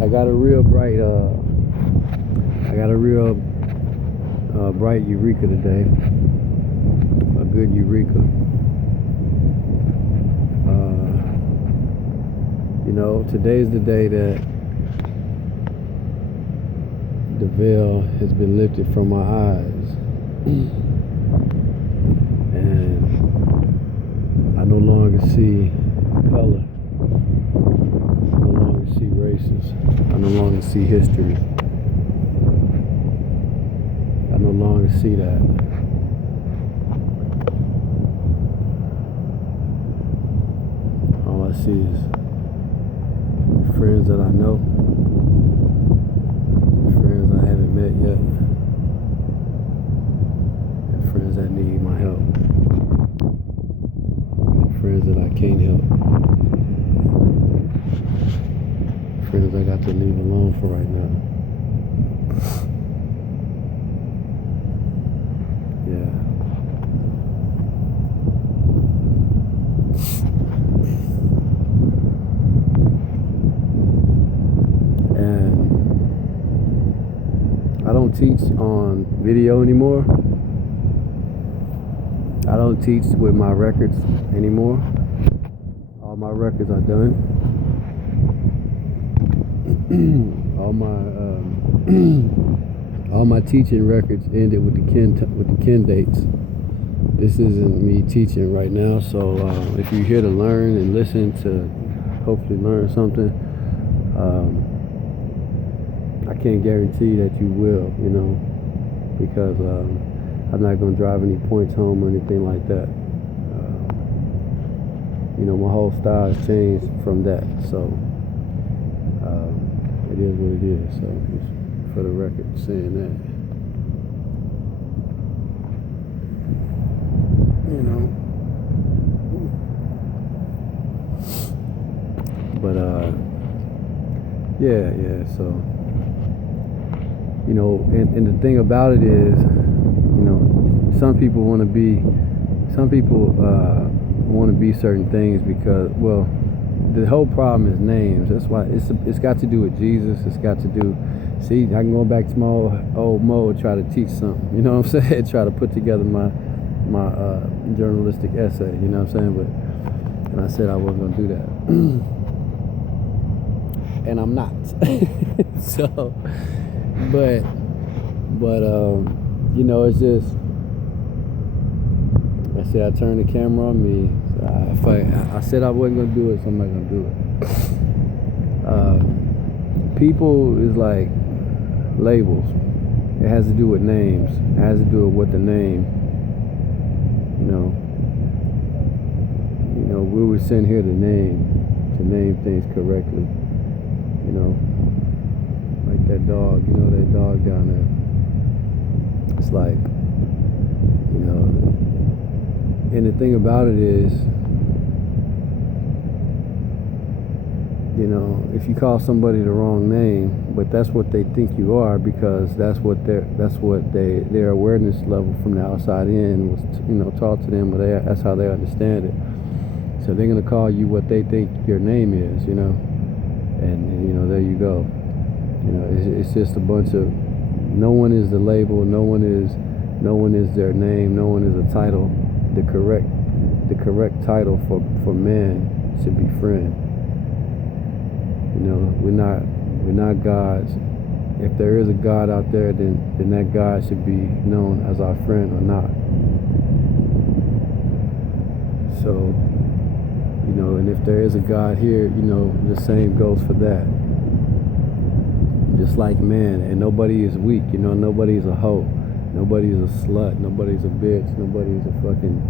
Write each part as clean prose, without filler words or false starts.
I got a real bright bright Eureka today. A good Eureka. Today's the day that the veil has been lifted from my eyes. And I no longer see color. I no longer see races. I no longer see history. I no longer see that. All I see is friends that I know, friends I haven't met yet, and friends that need my help, and friends that I can't help, friends I got to leave alone for right now. Yeah. And I don't teach on video anymore. I don't teach with my records anymore. All my records are done. All my teaching records ended with the kin dates. This isn't me teaching right now, so if you're here to learn and listen to hopefully learn something, I can't guarantee that you will, because I'm not going to drive any points home or anything like that. My whole style has changed from that, so it is what it is. So just for the record, saying that, but yeah. So and the thing about it is, some people want to be certain things because, well, the whole problem is names. That's why it's got to do with Jesus. It's got to do. See, I can go back to my old mode, try to teach something. You know what I'm saying? Try to put together my journalistic essay. You know what I'm saying? And I said I wasn't gonna do that, and I'm not. So, but it's just. I said I turned the camera on me. I said I wasn't gonna do it, so I'm not gonna do it. People is like labels. It has to do with names. It has to do with what the name. We were sent here to name things correctly. Like that dog. That dog down there. It's like, and the thing about it is, if you call somebody the wrong name, but that's what they think you are, because that's what their awareness level from the outside in was, taught to them, but that's how they understand it. So they're gonna call you what they think your name is, and there you go. It's just a bunch of. No one is the label. No one is their name. No one is a title. The correct title for man should be friend. We're not gods. If there is a God out there, then that God should be known as our friend or not. So, and if there is a God here, the same goes for that. Just like man, and nobody is weak, nobody's a hoe, nobody's a slut, nobody's a bitch, nobody's a fucking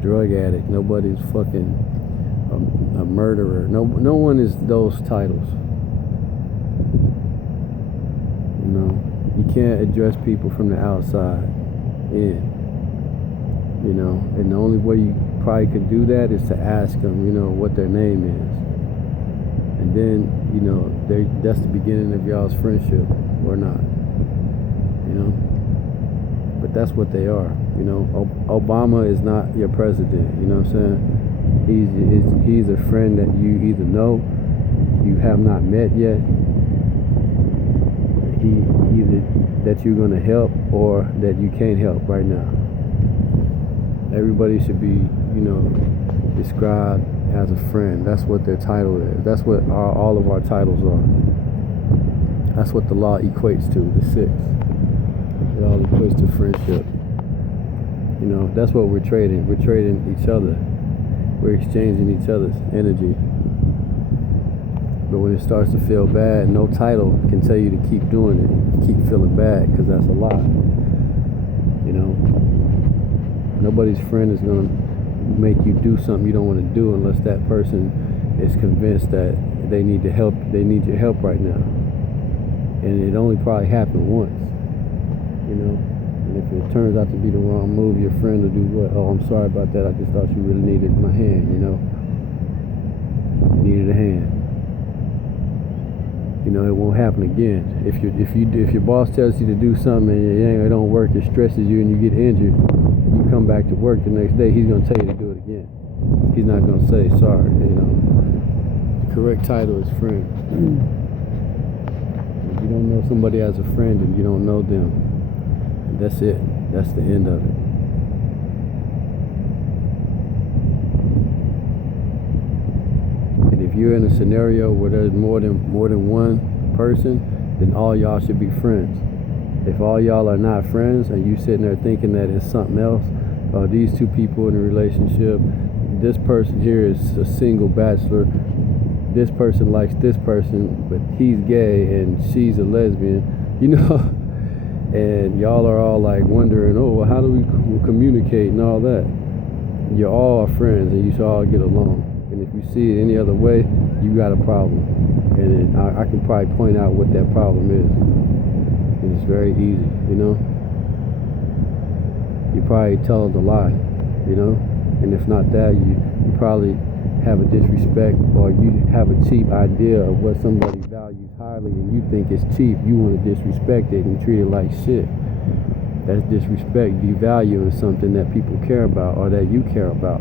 drug addict, nobody's fucking a murderer. No one is those titles. You can't address people from the outside in. And the only way you probably could do that is to ask them, what their name is. And then, that's the beginning of y'all's friendship, or not. But that's what they are. Obama is not your president, you know what I'm saying? He's a friend that you either know, you have not met yet. He either that you're gonna help or that you can't help right now. Everybody should be, described as a friend. That's what their title is. That's what all of our titles are. That's what the law equates to, the 6. It all equates to friendship. That's what we're trading. We're trading each other. We're exchanging each other's energy. But when it starts to feel bad, no title can tell you to keep doing it, keep feeling bad, because that's a lie. Nobody's friend is going to make you do something you don't want to do unless that person is convinced that they need your help right now. And it only probably happened once, And if it turns out to be the wrong move, your friend will do what? Oh, I'm sorry about that. I just thought you really needed my hand, Needed a hand. It won't happen again. If your boss tells you to do something and it don't work, it stresses you and you get injured, you come back to work the next day, he's gonna tell you to do it again. He's not gonna say sorry. The correct title is friend. If you don't know somebody as a friend, then you don't know them. And that's it. That's the end of it. And if you're in a scenario where there's more than one person, then all y'all should be friends. If all y'all are not friends and you sitting there thinking that it's something else, or these two people in a relationship, this person here is a single bachelor, this person likes this person, but he's gay and she's a lesbian, and y'all are all like wondering, oh, well, how do we communicate and all that? You all are friends and you should all get along. And if you see it any other way, you got a problem. And I can probably point out what that problem is. And it's very easy, You probably tell the lie, And if not that, you probably have a disrespect, or you have a cheap idea of what somebody values highly and you think it's cheap. You want to disrespect it and treat it like shit. That's disrespect, devaluing something that people care about or that you care about.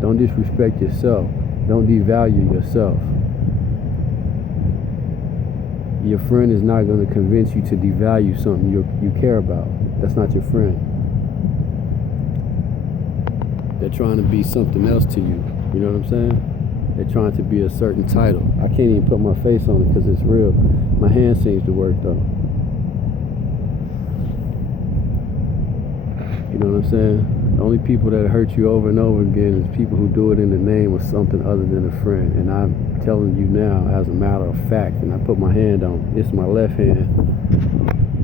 Don't disrespect yourself. Don't devalue yourself. Your friend is not going to convince you to devalue something you care about. That's not your friend. They're trying to be something else to you. You know what I'm saying? They're trying to be a certain title. I can't even put my face on it because it's real. My hand seems to work though. You know what I'm saying? The only people that hurt you over and over again is people who do it in the name of something other than a friend. And I'm telling you now as a matter of fact, and I put my hand on it. It's my left hand.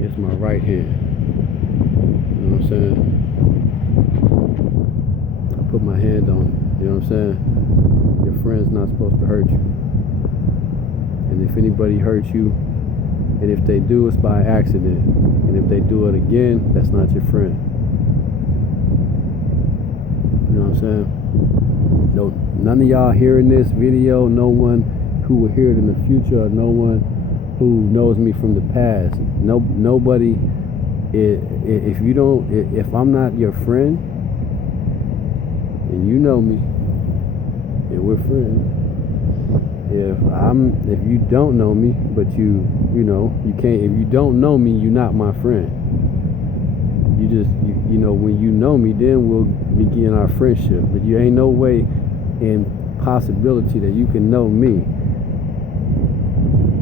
It's my right hand. You know what I'm saying? I put my hand on it. You know what I'm saying? Your friend's not supposed to hurt you. And if anybody hurts you, and if they do, it's by accident. And if they do it again, that's not your friend. You know what I'm saying? No, none of y'all hearing this video, no one who will hear it in the future, or no one who knows me from the past. Nobody. If I'm not your friend, and you know me, and we're friends. If you don't know me, but you can't. If you don't know me, you're not my friend. When you know me, then we'll begin our friendship. But you ain't no way in possibility that you can know me,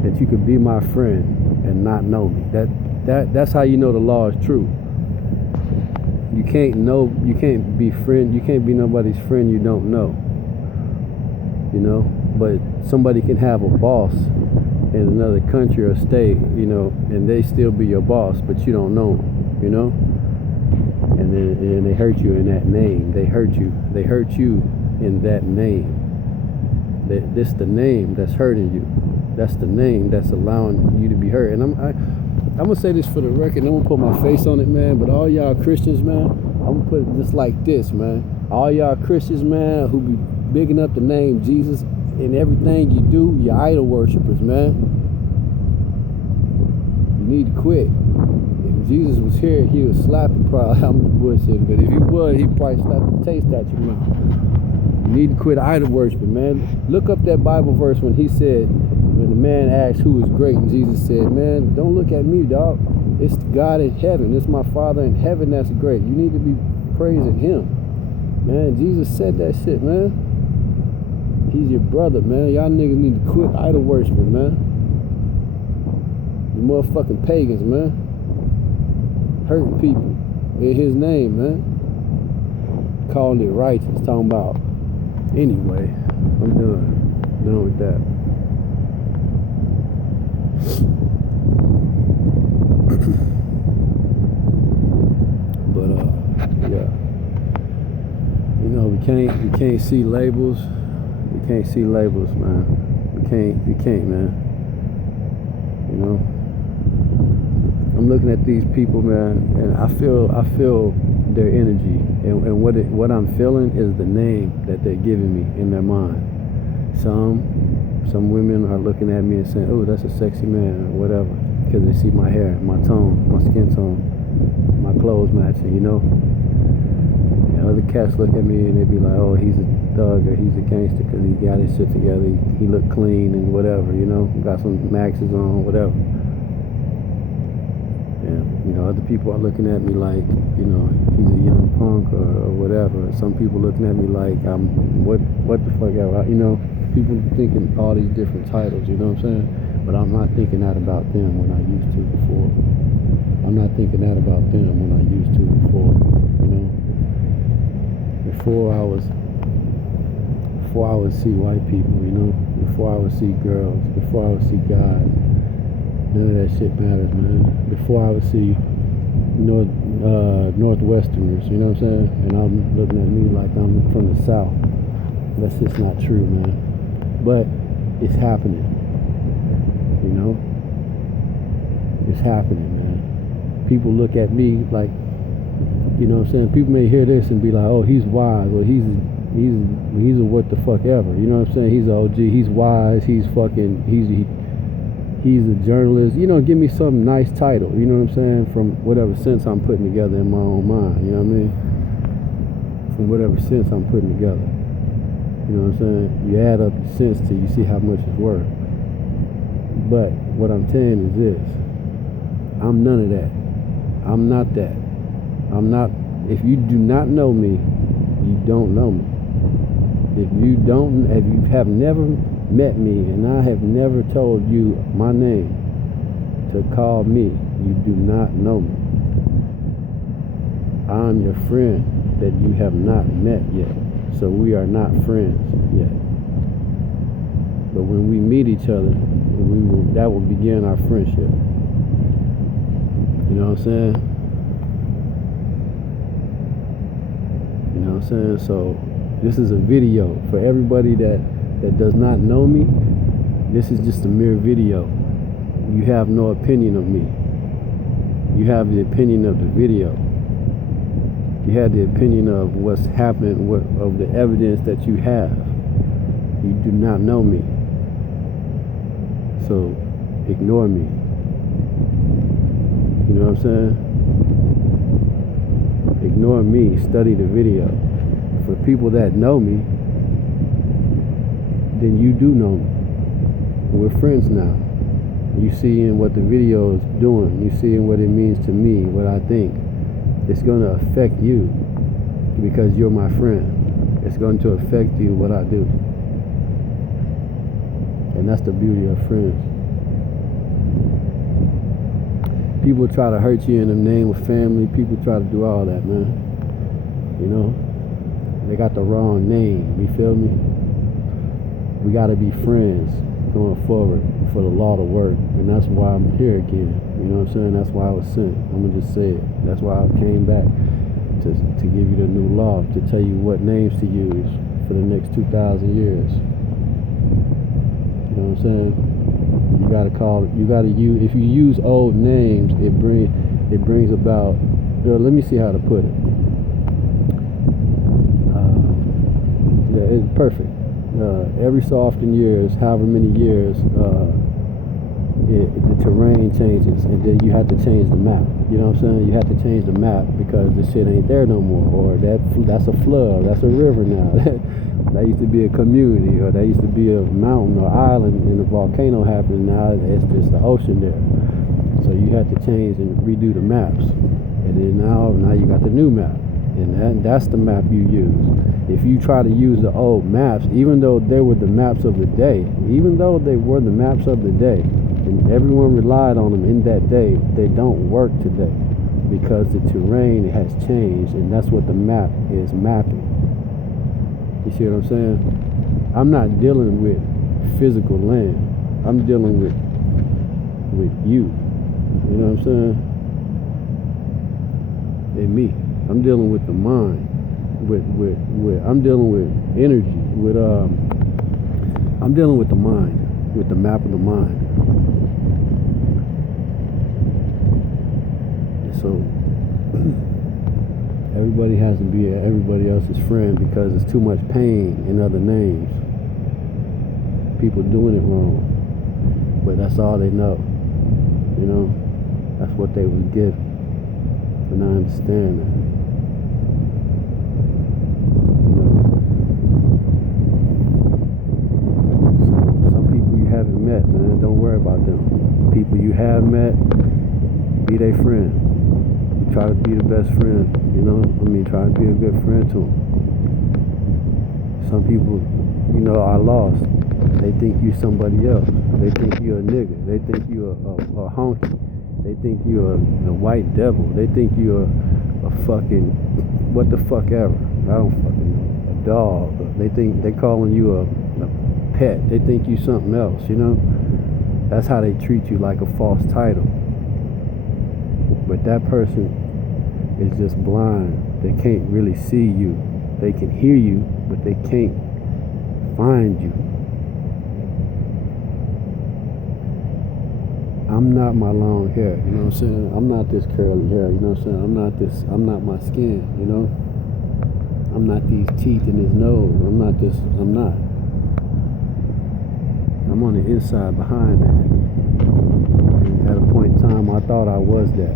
that you could be my friend and not know me. That's how you know the law is true. You can't be nobody's friend you don't know. But somebody can have a boss in another country or state, and they still be your boss, but you don't know them, and they hurt you in that name. They hurt you in that name. This the name that's hurting you. That's the name that's allowing you to be hurt. And I'm gonna say this for the record. I'm gonna put my face on it, man. But all y'all Christians, man, I'm gonna put it just like this, man. All y'all Christians, man, who be bigging up the name Jesus in everything you do, you idol worshipers, man. You need to quit. If Jesus was here, he would slap you probably. I'm bullshitting, but if he would, he'd probably slap the taste out your mouth. You need to quit idol worshiping, man. Look up that Bible verse when he said, when the man asked who was great, and Jesus said, man, don't look at me, dog. It's God in heaven. It's my Father in heaven that's great. You need to be praising him. Man, Jesus said that shit, man. He's your brother, man. Y'all niggas need to quit idol worshiping, man. You motherfucking pagans, man. Hurting people in his name, man. Calling it righteous. Talking about. Anyway, I'm done with that. But yeah. You know, we can't see labels. We can't see labels, man. We can't, man. You know. I'm looking at these people, man, and I feel their energy, and what I'm feeling is the name that they're giving me in their mind. Some women are looking at me and saying, "Oh, that's a sexy man," or whatever, because they see my hair, my tone, my skin tone, my clothes matching, you know. And other cats look at me and they be like, "Oh, he's a thug or he's a gangster because he got his shit together. He look clean and whatever, you know, got some Maxes on, whatever." You know, other people are looking at me like, you know, he's a young punk or whatever. Some people looking at me like I'm what the fuck ever. You know, people thinking all these different titles. You know what I'm saying? But I'm not thinking that about them when I used to before. I'm not thinking that about them when I used to before. You know, before I would see white people. You know, before I would see girls. Before I would see guys. None of that shit matters, man. Before I would see Northwesterners, you know what I'm saying? And I'm looking at me like I'm from the South. That's just not true, man. But it's happening. You know? It's happening, man. People look at me like, you know what I'm saying? People may hear this and be like, oh, he's wise, or he's a what the fuck ever. You know what I'm saying? He's an OG, he's wise, he's a journalist, you know, give me some nice title, you know what I'm saying, from whatever sense I'm putting together in my own mind, you know what I mean, from whatever sense I'm putting together, you know what I'm saying, you add up the sense till you see how much it's worth. But what I'm saying is this, I'm none of that, I'm not that, if you do not know me, you don't know me. If you have never met me and I have never told you my name to call me, you do not know me. I'm your friend that you have not met yet, so we are not friends yet. But when we meet each other, that will begin our friendship. You know what I'm saying? You know what I'm saying? So this is a video for everybody that does not know me. This is just a mere video. You have no opinion of me. You have the opinion of the video. You have the opinion of what's happening, of the evidence that you have. You do not know me. So ignore me. You know what I'm saying? Ignore me. Study the video. For people that know me, then you do know me. We're friends now. You seeing what the video is doing. You seeing what it means to me, what I think. It's going to affect you because you're my friend. It's going to affect you what I do. And that's the beauty of friends. People try to hurt you in the name of family. People try to do all that, man. You know? They got the wrong name. You feel me? We got to be friends going forward for the law to work. And that's why I'm here again. You know what I'm saying? That's why I was sent. I'm going to just say it. That's why I came back to give you the new law, to tell you what names to use for the next 2,000 years. You know what I'm saying? If you use old names, it brings about, let me see how to put it. It's perfect. Every so often years, however many years, the terrain changes, and then you have to change the map. You know what I'm saying? You have to change the map because the shit ain't there no more, or that's a flood, that's a river now. That used to be a community, or that used to be a mountain or island, and a volcano happened. Now it's just the ocean there. So you have to change and redo the maps, and then now you got the new map, and that's the map you use. If you try to use the old maps, even though they were the maps of the day, and everyone relied on them in that day, they don't work today because the terrain has changed, and that's what the map is mapping. You see what I'm saying? I'm not dealing with physical land. I'm dealing with you. You know what I'm saying? And me. I'm dealing with the mind. I'm dealing with energy. I'm dealing with the mind, with the map of the mind. So everybody has to be everybody else's friend because there's too much pain in other names. People doing it wrong, but that's all they know. You know, that's what they was given, and I understand that. Haven't met, man, don't worry about them. People you have met, be their friend. Try to be the best friend, you know. Try to be a good friend to them. Some people, are lost. They think you somebody else. They think you a nigga. They think you a honky. They think you a white devil. They think you a fucking what the fuck ever. I don't fucking know. A dog. They calling you a pet. They think you something else, That's how they treat you, like a false title. But that person is just blind. They can't really see you. They can hear you, but they can't find you. I'm not my long hair, you know what I'm saying? I'm not this curly hair, you know what I'm saying? I'm not my skin, I'm not these teeth in his nose. I'm not. I'm on the inside behind that. And at a point in time, I thought I was that.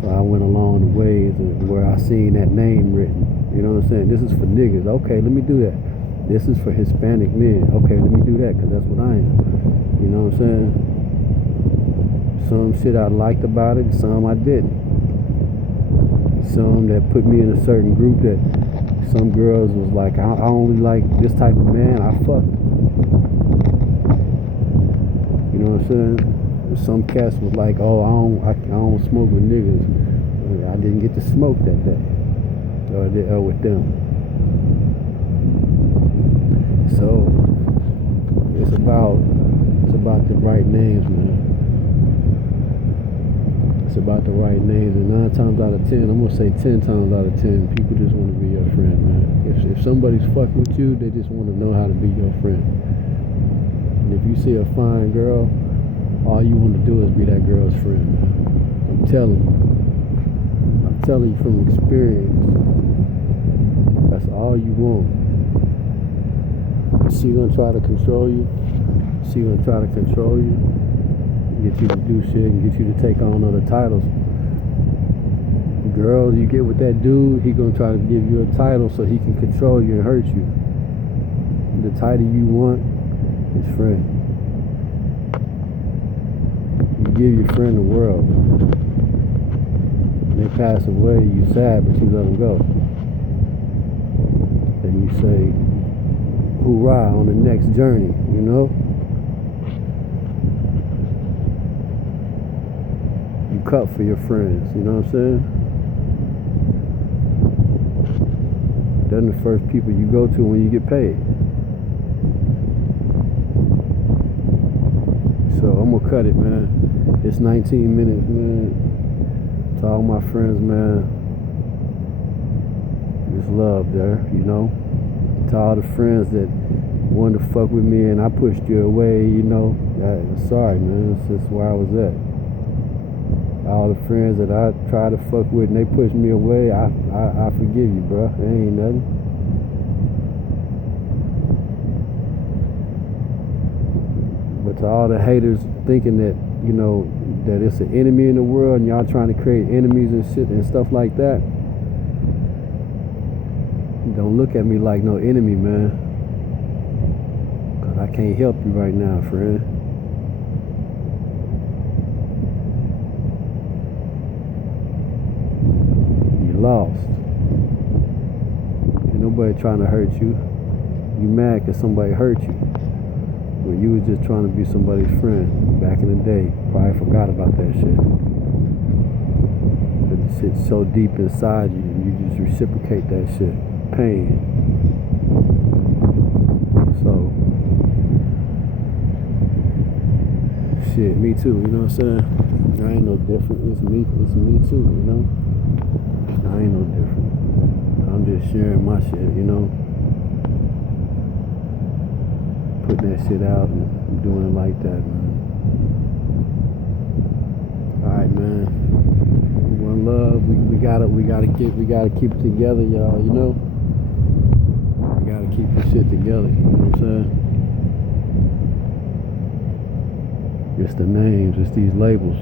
So I went along the ways where I seen that name written. You know what I'm saying? This is for niggas. Okay, let me do that. This is for Hispanic men. Okay, let me do that because that's what I am. You know what I'm saying? Some shit I liked about it, some I didn't. Some that put me in a certain group that some girls was like, I only like this type of man, I fucked. You know what I'm saying? Some cats was like, oh, I don't smoke with niggas. I didn't get to smoke that day, or with them. So it's about the right names, man. It's about the right names, and 9 times out of 10, I'm gonna say 10 times out of 10, people just want to be your friend, man. If somebody's fucking with you, they just want to know how to be your friend. And if you see a fine girl, all you want to do is be that girl's friend, man. I'm telling you from experience. That's all you want. She gonna try to control you. Get you to do shit and get you to take on other titles. Girl, you get with that dude, he gonna try to give you a title so he can control you and hurt you. The title you want is friend. You give your friend the world. When they pass away, you sad, but you let them go. And you say, hoorah, on the next journey, You cut for your friends, you know what I'm saying? They're the first people you go to when you get paid. So I'm gonna cut it, man. It's 19 minutes, man. To all my friends, man. There's love there, To all the friends that wanted to fuck with me and I pushed you away, sorry, man. That's just where I was at. All the friends that I tried to fuck with and they pushed me away, I forgive you, bro. It ain't nothing. But To all the haters thinking that, you know, that it's an enemy in the world and y'all trying to create enemies and shit and stuff like that. Don't look at me like no enemy, man. Cause I can't help you right now, friend. You lost. Ain't nobody trying to hurt you. You mad cause somebody hurt you. When you was just trying to be somebody's friend back in the day. Probably forgot about that shit. But the shit's so deep inside you, you just reciprocate that shit. Pain. So, shit, me too, you know what I'm saying? I ain't no different. It's me too, you know? I ain't no different. I'm just sharing my shit, you know? Putting that shit out and doing it like that, man. Alright, man. One love. We gotta keep it together, y'all, you know? We gotta keep this shit together, you know what I'm saying? It's the names, it's these labels.